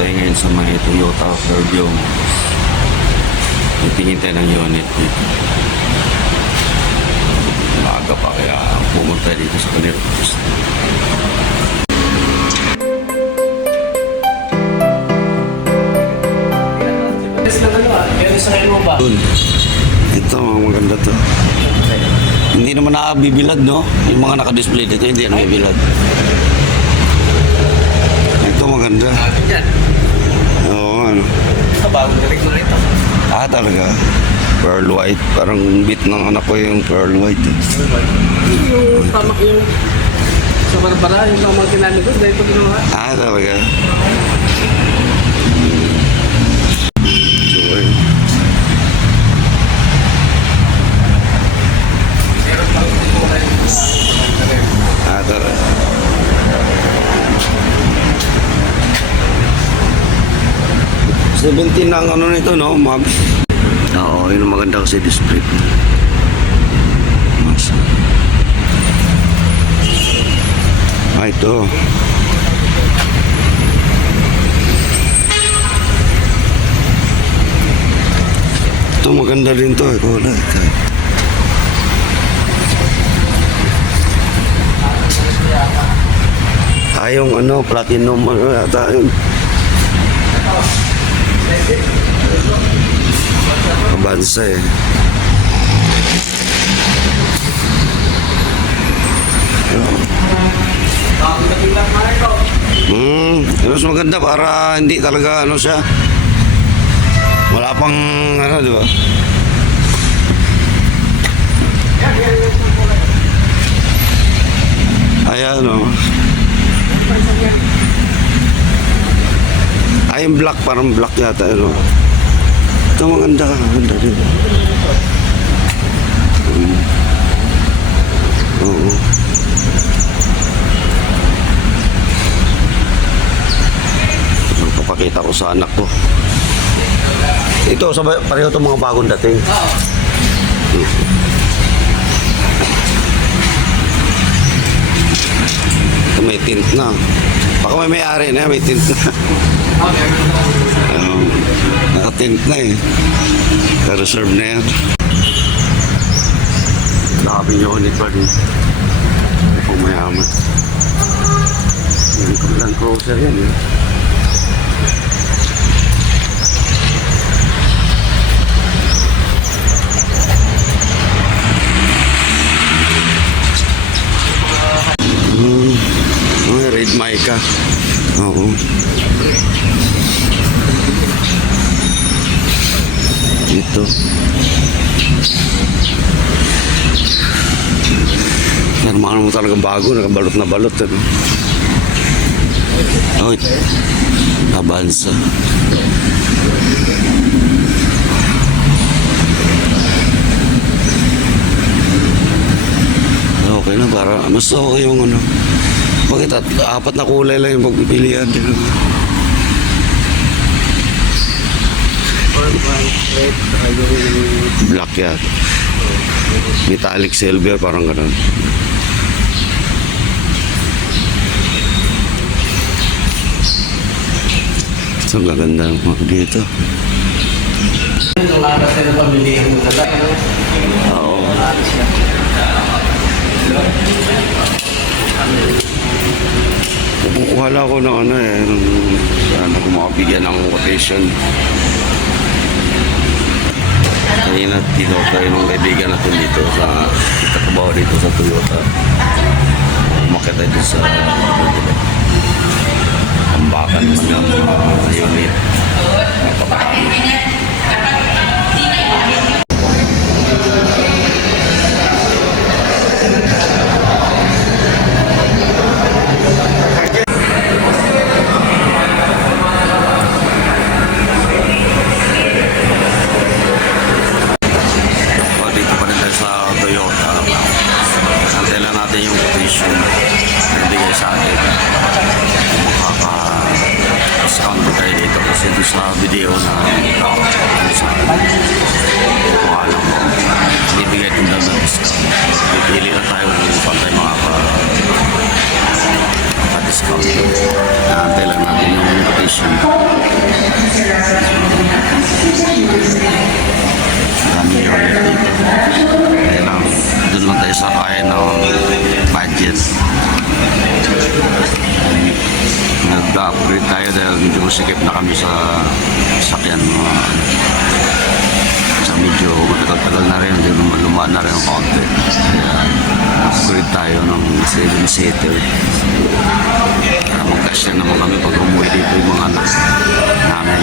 tayo ngayon sa may Toyota Fairview. Titingin tayo ng unit dito. Maaga pa kaya pumunta dito sa kanila. Ito, maganda to. Hindi naman nakabibilad, no? Yung mga naka-display dito, hindi na bibilad. Ito maganda. Oo, ano. Bagong direct na ito. Ah, talaga. Pearl white. Parang bit ng anak ko yung pearl white. Yung tamak yung sa barbara, yung mga kinano ko, dahil ito ginawa. Ah, talaga. Sure. Ah, talaga. $17 ang ano nito, no? Mag. Oo, yun ang maganda kasi display. Mas. Ah, ito. Ito maganda din to, kulay. Yung ano, platinum, ano yata yun. Kabansa eh. Mas maganda para hindi talaga ano siya. Wala pang ano, di ba? Ayan o. Ay, yung black, parang black yata, ano. Ito maganda, maganda din. Oo. Magpapakita ko sa anak ko. Ito, sabay, pareho itong mga bagong dating. Ito may tint na. Baka may-ari na, may tint na. Naka-tint na eh. Ka-reserve na yan. Dami nyo ulit pa rin. Kung mayaman. Hindi ko lang closer yan eh. Red mica. Oo. Ito. Normal mo talaga bago, nakabalot na balot. Ano? Oh, Avanza. Okay na, para mas okay yung ano. Bakit apat na kulay lang yung pagpipilian? Black yan. Metallic silver, parang gano'n. So, gaganda dito. Oo. Wala ko ng ano eh, sana ko makabigyan ng quotation. Kanina dito tayo ng kaibigan natin dito sa katabaw dito sa Toyota. Umakit tayo dito sa tambakan naman ng unit. Sa video na sa kung alam mo bibigay itong daw ng discount. Pipili na tayo kung pantay makaka-discount. Naantay lang natin yung invitation. medyo ulit dito. Kaya lang, doon lang tayo sa kaya ng budget. Nag-upgrade tayo dahil medyo masikip na kami sa sakyan mo. Sa medyo matagal-tagal na rin, medyo lumaan na rin ang kaunti. Kaya upgrade tayo ng 7-seater. Para magkasya naman kami pag umuwi dito yung mga anak namin.